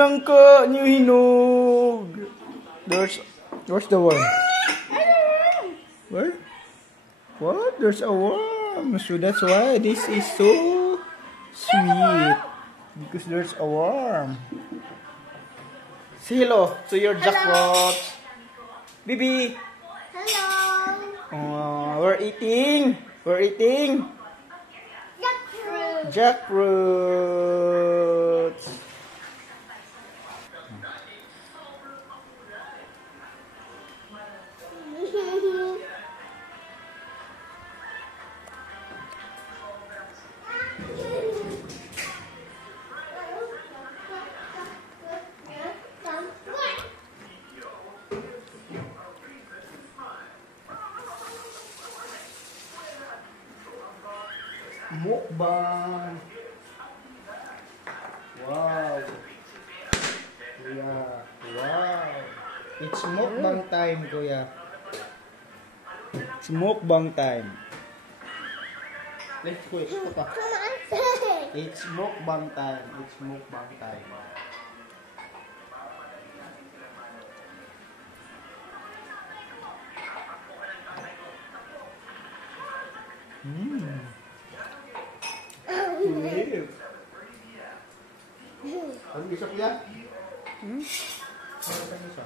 nangka niyo hinog. Where's the worm? Where? What? There's a worm. So that's why this is so sweet. Because there's a worm. Say hello to your jackfruit. Bibi. Hello. We're eating. Jackfruit. Jackfruits. Mukbang. Wow. Kuya. Wow. It's mukbang time, Kuya. It's mukbang time. Let's go. It's mukbang time. It's mukbang time. Ano bisa, Kuya? Ano bisa?